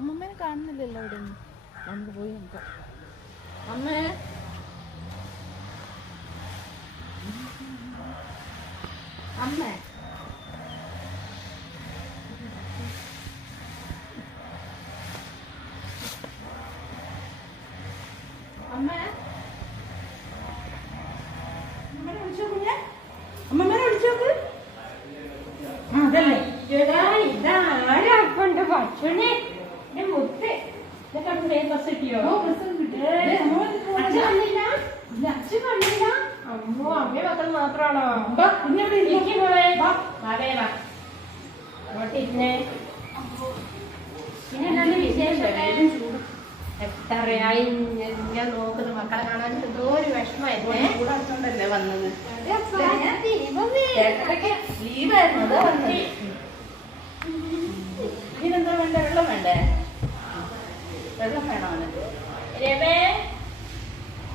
അമ്മമ്മേനെ കാണുന്നില്ലല്ലോ അവിടെ. നമുക്ക് പോയി അമ്മേ അമ്മേ. അമ്മേ അമ്മേനെ വിളിച്ചോ കുഞ്ഞെ അമ്മമ്മേനെ വിളിച്ചോക്ക് ആ അതല്ലേ എടാ, ഇതാരാ കൊണ്ട് ഭക്ഷണേ? എന്റെ മുത്ത്. ഇതൊക്കെ അവിടെ വേഗം ബസ് കിട്ടിയോ? ഓ പ്രസവം കിട്ടി ഏ, ദേ, അമ്മമ്മേനെ പോകാൻ അച്ഛൻ വന്നില്ല? ഇല്ല, അച്ഛൻ വന്നില്ല? അമ്മോ, അമ്മയും മക്കളും മാത്രാണോ? വാ, കുഞ്ഞെ ഇവിടെ ഇരിക്ക്. മോളെ. വാ. വാ, വേ, വാ. ഇങ്ങോട്ട് ഇരുന്നേ. പിന്നെ എന്താണ് വിശേഷമൊക്കെ? എത്രയായി ഞാൻ നോക്കുന്നു മക്കളെ കാണാൻ എന്തോ ഒരു വിഷമായിരുന്നേ ചൂടാത്തോണ്ടല്ലേ വന്നത് ദൈവമേ. ചേട്ടനൊക്കെ ലീവായിരുന്നു അതാ വന്നത് ഇതിനെന്താ വേണ്ട വെള്ളം വേണ്ടേ വെള്ളം വേണോ രമേ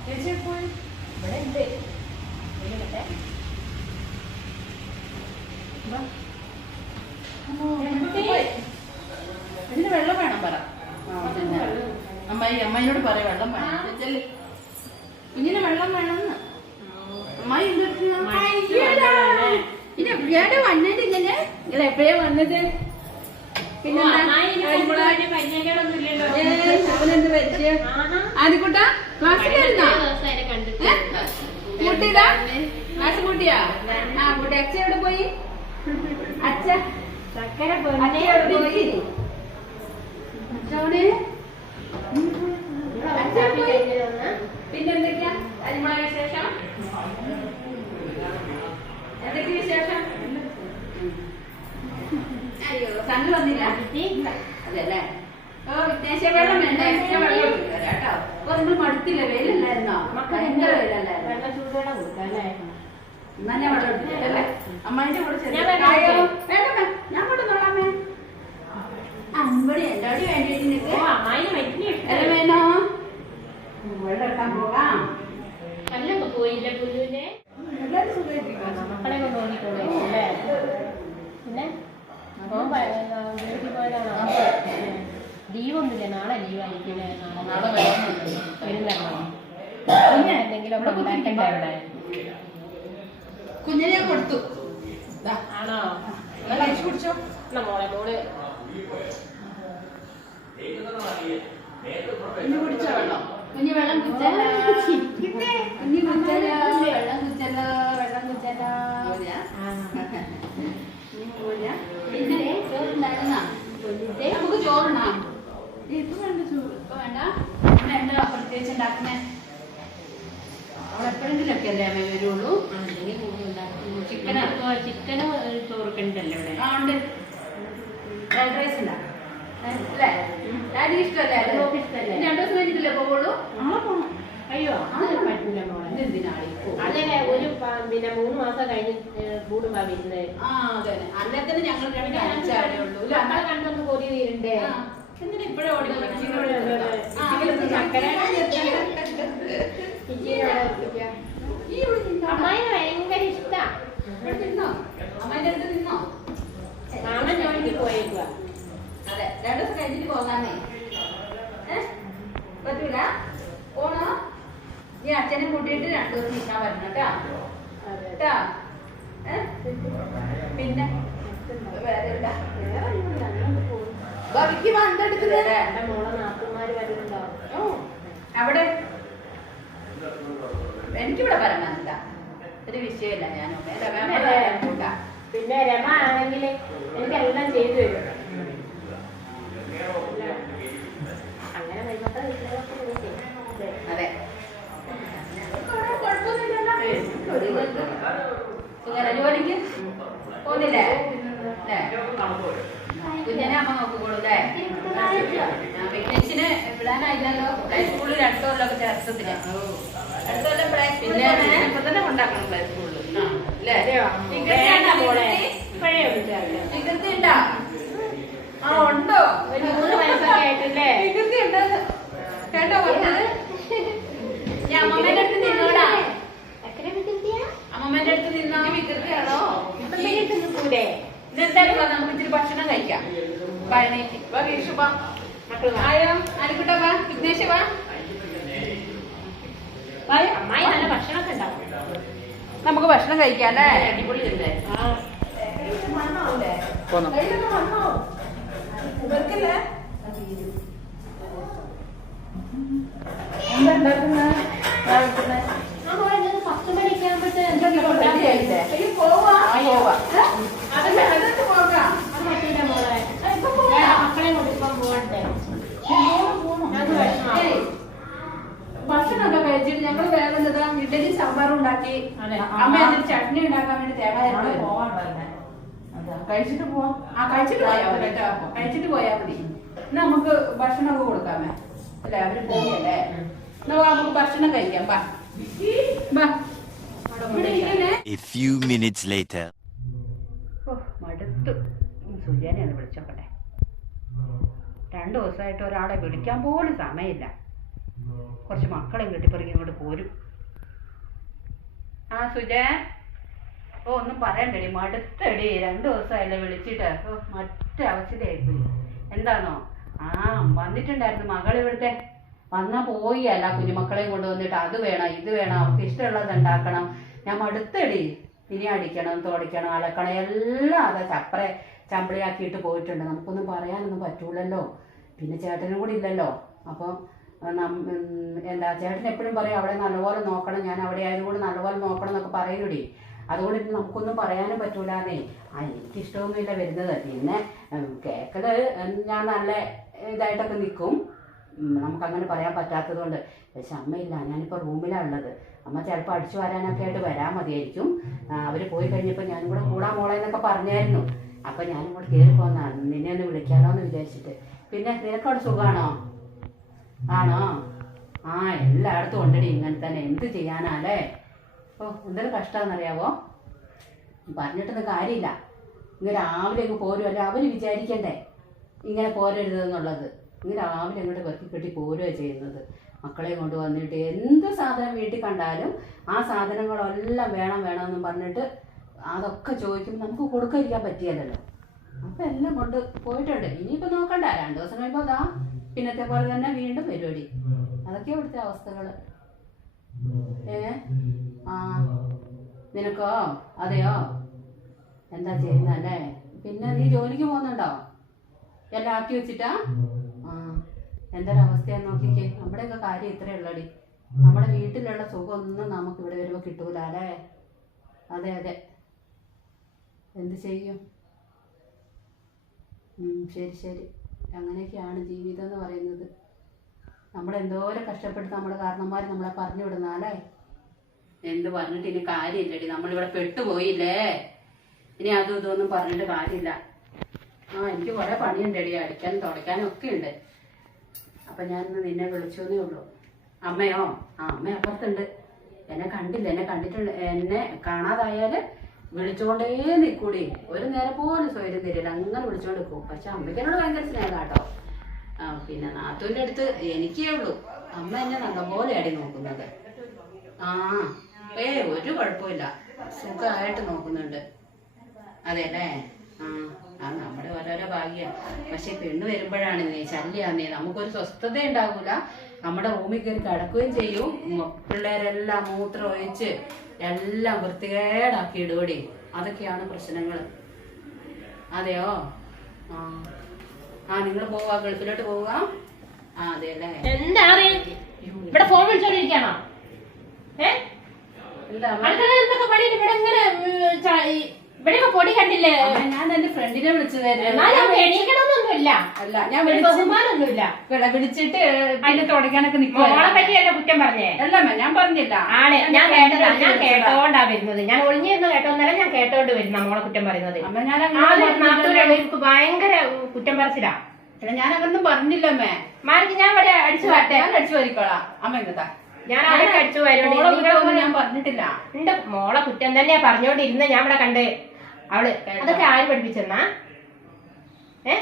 ചേച്ചി പോയി ഇവിടെ ഉണ്ട്. ഇതിന് വെള്ളം വേണം പറ. അമ്മായി അമ്മായിയോട് പറ വെള്ളം വേണം. ഇങ്ങനെ വെള്ളം വേണമെന്ന്. അമ്മായി. ഇത് എവിടെയാണ് വന്നത് ഇങ്ങനെ? നിങ്ങൾ എപ്പോഴാ വന്നത്? പിന്നെ ഇനി. അവനെന്ത് പരിചയം ആഹാ. ക്ലാസ്സിലായിരുന്നോ. കൂട്ടിയതാ? ക്ലാസ് കൂട്ടിയാ? ആ കൂട്ടി അച്ഛൻ എവിടെ പോയി? ചക്കര അച്ഛ പൊന്നേ. എവിടെ പോയി. അച്ഛോടെ അച്ഛ കാപ്പി പോയി. കഴിഞ്ഞ് വന്നാ? പിന്നെ എന്തൊക്കെയാ? അരിമുള വിശേഷം? എന്തൊക്കെ വിശേഷം? അയ്യോ സണ്ണി വന്നില്ല. അതെല്ലേ ഓ വിദേശ വെള്ളം വേണ്ട? എക്സ്ട്രാ വെള്ളം കേട്ടോ. ഓ നിങ്ങൾ മടുത്തില്ല വെയിലല്ലായിരുന്നോ? ഭയങ്കര വെയിലല്ലായിരുന്നു? വെള്ളം ചൂടുവെള്ളം കൊടുക്കാം അല്ലേ? എന്നാ ഞാൻ വെള്ളം എടുത്തിട്ടല്ലേ അമ്മായിന്റെ കൂടെ ഞാൻ കൊണ്ടുവന്നോളാമേ അമ്പടി അടി വേണ്ടിയിട്ട് നിനക്ക് ഇഷ്ടം. വെള്ളം എടുക്കാൻ പോകാം. കല്ലൊക്കെ പോയില്ലേ പുല്ലുവിന്റെ എല്ലാവരും സുഖമായിട്ടിരിക്കുന്നു. മക്കളെ കൊണ്ട് പിന്നെ? മോൻ പ- ആ, ജോലിക്ക് പോയതാണോ ലീവൊന്നുമില്ല നാളെ ലീവായിരിക്കില്ലേ നാളെ വരുന്നുണ്ട്. വരുന്നതാണോ പിന്നെ എന്തെങ്കിലും ഉണ്ടാക്കണ്ടേ അവിടെ? കുഞ്ഞിനെ കൊടുത്തു. ആണോ? കഴിച്ചു കുടിച്ചോ. എന്നാ മോളെ മോൾ. കുഞ്ഞു കുടിച്ചോ വെള്ളം? കുഞ്ഞു വെള്ളം കുഞ്ഞു വെള്ളം കുച്ചല്ല വെള്ളം ചോറുണ്ടായിരുന്നാ? നമുക്ക് ചോറുണ്ടാ ഇപ്പൊ വേണ്ട ചോറ് ഇപ്പൊ വേണ്ട. വേണ്ട എന്താ പ്രത്യേകിച്ച് ഉണ്ടാക്കുന്നേ? അവളെപ്പോഴെങ്കിലൊക്കെ അല്ലേ അമ്മ വരുള്ളൂ? ചിക്കനാ ചിക്കനും ചോറൊക്കെ ഉണ്ടല്ലോ ഇവിടെ? ആ ഉണ്ട്. ഫ്രൈഡ് റൈസ് ഉണ്ടാ അല്ലേ? ഡാഡി ഇഷ്ടമല്ലേ? മോൾക്ക് ഇഷ്ടമല്ലേ? രണ്ടു ദിവസം കഴിഞ്ഞിട്ടില്ലേ പോവുള്ളൂ? പോണം. അയ്യോ അത് പറ്റില്ല മോളെ. പോകുന്നത്? അതല്ലേ ഒരു പിന്നെ മൂന്ന് മാസം കഴിഞ്ഞ് കൂടുമ്പോ വരുന്നത് ആ അതെ അതെ. ഞങ്ങൾ മക്കളെ കണ്ടൊന്ന് കൊതി തീരണ്ടേ എന്തിനാ ഇപ്പഴേ ഓടി? അമ്മായി ഭയങ്കര ഇഷ്ടാ. ഇവിടെ നിന്നോ? അമ്മേന്റെ അടുത്ത് നിന്നോ? മാമൻ ജോലിക്ക് പോയേക്കുക അതെ രണ്ടു ദിവസം കഴിഞ്ഞിട്ട് ഏ? പറ്റൂല? പോണോ? നീ അച്ഛനെ കൂട്ടിയിട്ട് രണ്ടു ദിവസം നിൽക്കാൻ പറ്റണം കേട്ടാ? കേട്ടാ? പിന്നെ? വേറെ എന്താ? ഭവിക്ക് വന്നെടുക്കുന്നത് എന്റെ മോളെ നാത്തുമാര് വരുന്നുണ്ടോ അവിടെ എനിക്കിവിടെ പരമാനന്ദ ഒരു വിഷയമില്ല ഞാൻ പിന്നെ രമ ആണെങ്കിൽ എനിക്കെല്ലാം ചെയ്തു തരും. അങ്ങനെ വരുമ്പോ വീട്ടിലൊക്കെ വിളിക്കും. അതെ. ജോലിക്ക് പോകുന്നില്ലേ? കുഞ്ഞിനെ അമ്മ നോക്കിക്കോളൂ അല്ലേ? വിഘ്നേഷിന് വിടാനായില്ലല്ലോ. പ്ലേ സ്കൂളിൽ രണ്ടു കൊല്ലമൊക്കെ ചേർത്തത്തില്ല രണ്ടു കൊല്ലം പ്ലേ പിന്നെ ഇപ്പൊ തന്നെ കൊണ്ടാക്കണം പ്ലേ സ്കൂളിൽ അല്ലേ അതെയോ? വേണ്ട മോളെ. ഇപ്പഴേ വിളിച്ചാലോ. വികൃതി ഉണ്ടോ ആ ഉണ്ടോ ഒരു മൂന്ന് കേട്ടോ പറഞ്ഞത് ഞാൻ അമ്മമ്മേന്റെ അടുത്ത് നിന്നോടാ? അമ്മമ്മേന്റെ അടുത്ത് നിന്നാ? വികൃതിയാണോ? നിൽക്കൂലേ? നമുക്ക് ഇച്ചിരി ഭക്ഷണം കഴിക്കാം. പഴനിക്ക് വാ. ആയോ? വാ. വിഘ്നേഷ് വാ. വായോ അമ്മായി നല്ല ഭക്ഷണമൊക്കെ ഉണ്ടാവും. നമുക്ക് ഭക്ഷണം കഴിക്കാം അല്ലേ? അടിപൊളിയല്ലേ ആ. ഭക്ഷണമൊക്കെ കഴിച്ചിട്ട് ഞങ്ങൾ വേറെ എന്താ ഇഡലി സാമ്പാറും ഉണ്ടാക്കി. അമ്മ എന്നിട്ട് ചട്നി ഉണ്ടാക്കാൻ വേണ്ടി തേങ്ങ. അതാ, കഴിച്ചിട്ട് പോവാം. ആ കഴിച്ചിട്ട് പോയാ മതി കേട്ടോ. കഴിച്ചിട്ട് പോയാ മതി. നമുക്ക് ഭക്ഷണമൊക്കെ കൊടുക്കാമേ. അല്ലെ അവർ വാ, നമുക്ക് ഭക്ഷണം കഴിക്കാം ബാ ബാ. A few minutes later. മടുത്തു. സുജാനെ വിളിച്ചോക്കട്ടെ. രണ്ടു ദിവസമായിട്ട് ഒരാളെ വിളിക്കാൻ പോലും സമയമില്ല. കുറച്ച് മക്കളെ കെട്ടിപ്പറക്കി ഇങ്ങോട്ട് പോരും. ആ സുജാൻ ഓ ഒന്നും പറയണ്ടടി മടുത്തടി. രണ്ടു ദിവസമായല്ലേ വിളിച്ചിട്ട്. ഓ മറ്റ അവസ്ഥയായിപ്പോയി എന്താണോ ആ വന്നിട്ടുണ്ടായിരുന്നു മകൾ ഇവിടുത്തെ. വന്നാ പോയി അല്ല കുഞ്ഞുമക്കളെയും കൊണ്ടുവന്നിട്ട്. അത് വേണം ഇത് വേണം അവർക്ക് ഇഷ്ടമുള്ളത് ഉണ്ടാക്കണം. ഞാൻ മടുത്തടി. ഇനി അടിക്കണം തുടയ്ക്കണം അലക്കണം എല്ലാം അതാ ചപ്പറെ ചമ്പിളിയാക്കിയിട്ട് പോയിട്ടുണ്ട്. നമുക്കൊന്നും പറയാനൊന്നും പറ്റൂലല്ലോ. പിന്നെ ചേട്ടനും കൂടി ഇല്ലല്ലോ. അപ്പം എന്താ ചേട്ടൻ എപ്പോഴും പറയും അവിടെ നല്ലപോലെ നോക്കണം. ഞാൻ അവിടെ ആയതുകൊണ്ട് നല്ലപോലെ നോക്കണം എന്നൊക്കെ പറയൂടി അതുകൊണ്ട് ഇനി നമുക്കൊന്നും പറയാനും പറ്റൂലാന്നേ. ആ എനിക്കിഷ്ടമൊന്നുമില്ല വരുന്നത്. പിന്നെ കേക്കത് ഞാൻ നല്ല ഇതായിട്ടൊക്കെ നിൽക്കും. നമുക്കങ്ങനെ പറയാൻ പറ്റാത്തത് കൊണ്ട് പക്ഷെ അമ്മയില്ല ഞാനിപ്പോൾ റൂമിലാണ് ഉള്ളത്. അമ്മ ചിലപ്പോൾ അടിച്ചു വരാനൊക്കെ ആയിട്ട് വരാൻ മതിയായിരിക്കും. അവർ പോയി കഴിഞ്ഞപ്പോൾ ഞാനും കൂടെ കൂടാൻ മോളെ എന്നൊക്കെ പറഞ്ഞായിരുന്നു. അപ്പം ഞാനും കൂടെ കയറി പോന്നാണ് നിന്നെ ഒന്ന് വിളിക്കാലോ എന്ന് വിചാരിച്ചിട്ട്. പിന്നെ നിനക്കവിടെ സുഖമാണോ ആണോ? ആ എല്ലായിടത്തും ഉണ്ടടി ഇങ്ങനെ തന്നെ. എന്ത് ചെയ്യാനാലേ ഓ എന്തൊരു കഷ്ടമാണെന്നറിയാവോ പറഞ്ഞിട്ടൊന്നും കാര്യമില്ല. ഇന്ന് രാവിലെ അങ്ങ് പോരുമല്ലോ അവർ വിചാരിക്കണ്ടേ ഇങ്ങനെ പോരരുതെന്നുള്ളത് ഇന്ന് രാവിലെ അങ്ങോട്ട് വെക്കി കെട്ടി പോരുക ചെയ്യുന്നത്. മക്കളെ കൊണ്ട് വന്നിട്ട് എന്ത് സാധനം വീട്ടിൽ കണ്ടാലും ആ സാധനങ്ങളെല്ലാം വേണം വേണമെന്നും പറഞ്ഞിട്ട് അതൊക്കെ ചോദിക്കുമ്പോൾ നമുക്ക് കൊടുക്കാതിരിക്കാൻ പറ്റിയതല്ലോ അപ്പം എല്ലാം കൊണ്ട് പോയിട്ടുണ്ട്. ഇനിയിപ്പോൾ നോക്കണ്ട. രണ്ട് ദിവസം കഴിയുമ്പോൾ അതാ പിന്നത്തെ പോലെ തന്നെ വീണ്ടും പരിപാടി അതൊക്കെ ഇവിടുത്തെ അവസ്ഥകൾ ഏ? ആ. നിനക്കോ? അതെയോ? എന്താ ചെയ്യുന്നല്ലേ? പിന്നെ നീ ജോലിക്ക് പോകുന്നുണ്ടോ? എല്ലാം ആക്കി വെച്ചിട്ടാ? ആ. എന്തൊരവസ്ഥയാന്ന് നോക്കിക്കേ. നമ്മുടെയൊക്കെ കാര്യം ഇത്രയേ ഉള്ളടി. നമ്മുടെ വീട്ടിലുള്ള സുഖമൊന്നും നമുക്ക് ഇവിടെ വരുമ്പോൾ കിട്ടൂല അല്ലേ? അതെ അതെ. എന്ത് ചെയ്യും? ശരി ശരി. അങ്ങനെയൊക്കെയാണ് ജീവിതം എന്ന് പറയുന്നത്. നമ്മൾ എന്തോരം കഷ്ടപ്പെട്ട് നമ്മുടെ കാരണന്മാർ നമ്മളെ പറഞ്ഞു വിടുന്നാലേ എന്ത് പറഞ്ഞിട്ട് ഇനി കാര്യമില്ലടി. നമ്മളിവിടെ പെട്ടുപോയില്ലേ? ഇനി അതും ഇതൊന്നും പറഞ്ഞിട്ട് കാര്യമില്ല. ആ എനിക്ക് കുറെ പണിയുണ്ട് എടി അടിക്കാനും തുടയ്ക്കാനും ഒക്കെ ഉണ്ട്. അപ്പൊ ഞാൻ നിന്നെ വിളിച്ചോന്നേ ഉള്ളൂ. അമ്മയോ? ആ അമ്മ അപ്പുറത്തുണ്ട്. എന്നെ കണ്ടില്ല എന്നെ കണ്ടിട്ടുണ്ട് എന്നെ കാണാതായാൽ വിളിച്ചുകൊണ്ടേ നിൽക്കൂടി ഒരു നേരം പോലും സ്വയം തരില്ല അങ്ങനെ വിളിച്ചോണ്ട് നിൽക്കും പക്ഷെ അമ്മയ്ക്കനോട് ഭയങ്കര സ്നേഹം കേട്ടോ. പിന്നെ നാത്തൂന്റെ അടുത്ത് എനിക്കേ ഉള്ളൂ. അമ്മ എന്നെ നല്ലപോലെ അടി നോക്കുന്നത്. ആ ഏ ഒരു കുഴപ്പമില്ല. സുഖമായിട്ട് നോക്കുന്നുണ്ട്. അതെ അല്ലേ? ആ. ആ നമ്മുടെ ഓരോരോ ഭാഗ്യം. പക്ഷെ പെണ്ണ് വരുമ്പോഴാണ് നീ ശല്യാന്നേ. നമുക്കൊരു സ്വസ്ഥത ഉണ്ടാകൂല നമ്മുടെ റൂമിൽ കയറി കിടക്കുകയും ചെയ്യും. പിള്ളേരെല്ലാം മൂത്രം ഒഴിച്ച് എല്ലാം വൃത്തികേടാക്കി ഇടുകൂടി അതൊക്കെയാണ് പ്രശ്നങ്ങൾ അതെയോ? ആ. ആ നിങ്ങൾ പോവാ. ഗൾഫിലോട്ട് പോവാ? ആ അതെ അല്ലേ എന്താ ഇവിടെ ഫോൺ വിളിച്ചോണ്ടിരിക്കാണോ? ഏ? എന്താ എന്തൊക്കെ ഇവിടെ ഇങ്ങനെ ഈ- പൊടി കണ്ടില്ലേ? ഞാൻ എന്റെ ഫ്രണ്ടിനെ വിളിച്ചതായിരുന്നു. അല്ല ഞാൻ ഇവിടെ വിളിച്ചിട്ട് അതിനെ തുടയ്ക്കാനൊക്കെ മോളെ പറ്റിയല്ല കുറ്റം പറഞ്ഞേ? അല്ല ഞാൻ പറഞ്ഞില്ല. ആണ് ഞാൻ കേട്ടതാ ഞാൻ കേട്ടോണ്ടാ വരുന്നത്. ഞാൻ ഒളിഞ്ഞിരുന്ന് കേട്ടോന്നല്ല ഞാൻ കേട്ടോണ്ട് വരുന്ന മോളെ കുറ്റം പറയുന്നത്. എനിക്ക് ഭയങ്കര കുറ്റം പറച്ചിലാ. ഞാൻ അങ്ങനൊന്നും പറഞ്ഞില്ല അമ്മേ. മാർക്ക് ഞാൻ ഇവിടെ അടിച്ചു വരട്ടെ. ഞാൻ അടിച്ചു വരിക്കോളാം. അമ്മ ഇങ്ങത്താ ഞാൻ അവിടെ അടിച്ചു നിങ്ങൾ ഞാൻ പറഞ്ഞിട്ടില്ല. എന്റെ മോളെ കുറ്റം തന്നെയാ പറഞ്ഞോണ്ടിരുന്ന. ഞാൻ ഇവിടെ കണ്ട് അവൾ അതൊക്കെ ആര് പഠിപ്പിച്ചെന്നാ? ഏ?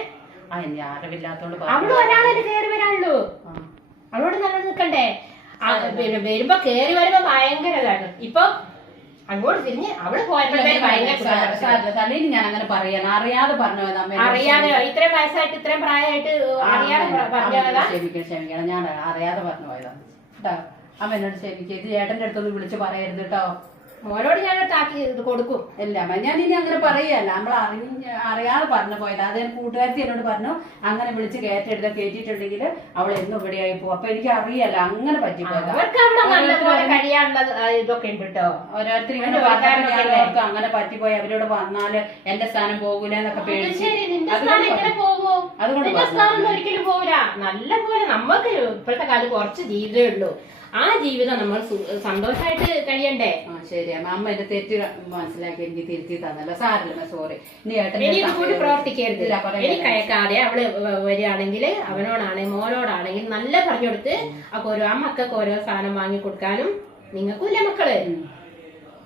അവൾ ഒരാളെ കയറി വരാനുള്ളൂ. അവളോട് നല്ല നിക്കണ്ടേ പിന്നെ വരുമ്പോ കേറി വരുമ്പോ ഭയങ്കര ഇതാണ് ഇപ്പൊ അങ്ങോട്ട് തിരിഞ്ഞ് അവൾ പോയപ്പോഴത്തേക്ക്. ഞാൻ അങ്ങനെ പറയാൻ അറിയാതെ പറഞ്ഞു അറിയാതെ ഇത്രയും വയസ്സായിട്ട് ഇത്രയും പ്രായമായിട്ട് അറിയാതെ പ- പറഞ്ഞതാ? ക്ഷമിക്കണം ക്ഷമിക്കണം ഞാൻ അറിയാതെ പറഞ്ഞു പോയതാ അമ്മ എന്നോട് ക്ഷമിക്കുക ഇത് ചേട്ടന്റെ അടുത്തൊന്ന് വിളിച്ച് പറയരുത് കേട്ടോ. മോനോട് ഞാൻ താക്കി ഇത് കൊടുക്കും. എല്ലാം. ഞാൻ ഇനി അങ്ങനെ പറയല്ല. നമ്മൾ അറിഞ്ഞ അറിയാതെ പറഞ്ഞു പോയത്. അത് ഞാൻ കൂട്ടുകാരത്തി എന്നോട് പറഞ്ഞു അങ്ങനെ വിളിച്ച് കയറ്റെടുത്ത കയറ്റിയിട്ടുണ്ടെങ്കിൽ അവൾ എന്നും ഇവിടെയായി പോകും. അപ്പൊ എനിക്ക് അറിയല്ല. അങ്ങനെ പറ്റി അവർക്ക് അവിടെ നല്ലപോലെ കഴിയാനുള്ള ഇതൊക്കെ ഉണ്ട് കേട്ടോ. ഓരോരുത്തർ ഇങ്ങനെ? ഓർത്തു അങ്ങനെ പറ്റിപ്പോയി. അവരോട് വന്നാൽ എന്റെ സ്ഥാനം പോകൂല എന്നൊക്കെ പേടിച്ച് അതുകൊണ്ട് നല്ല പോലെ നമുക്ക് ഇപ്പോഴത്തെ കാലം കുറച്ച് ജീവിതമേ ഉള്ളൂ. ആ ജീവിതം നമ്മൾ സന്തോഷമായിട്ട് കഴിയണ്ടേ? ആ ശരി. അമ്മ അമ്മ എന്റെ തെറ്റ് മനസ്സിലാക്കി എനിക്ക് തിരുത്തി തന്നല്ലോ സാറില്ല സോറി ഇനി ഏട്ടൻ ഇനി കൂടി പ്രവർത്തിക്കരുത്. ഇനി കയക്കാതെ അവൾ വരികയാണെങ്കിൽ അവനോടാണെങ്കിൽ മോനോടാണെങ്കിൽ നല്ല പറഞ്ഞു കൊടുത്ത് അപ്പൊ ഓരോ ആ മക്കൾക്ക് ഓരോ സാധനം വാങ്ങി കൊടുക്കാനും നിങ്ങൾക്കും ഇല്ല മക്കൾ.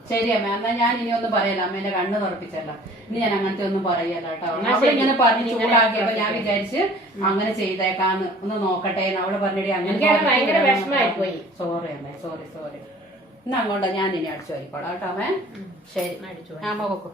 ശരി അമ്മ എന്നാ ഞാൻ ഇനി ഒന്നും പറയല്ല. അമ്മ എന്റെ കണ്ണ് തുറപ്പിച്ചല്ലോ. ഇനി ഞാൻ അങ്ങനത്തെ ഒന്നും പറയല്ല കേട്ടോ. ഇങ്ങനെ പറഞ്ഞ് ചൂടാക്കിയപ്പോ ഞാൻ. വിചാരിച്ച് അങ്ങനെ ചെയ്തേക്കാന്ന് ഒന്ന് നോക്കട്ടെ അവൾ പറഞ്ഞിട്ട് അങ്ങനെ. സോറി അമ്മേ സോറി സോറി ഇന്ന് അങ്ങോട്ടാ ഞാൻ ഇനി അടിച്ചു വരിക്കോളാം കേട്ടോ അമ്മേ. ശരി. അടിച്ചു അമ്മ പൊക്കോ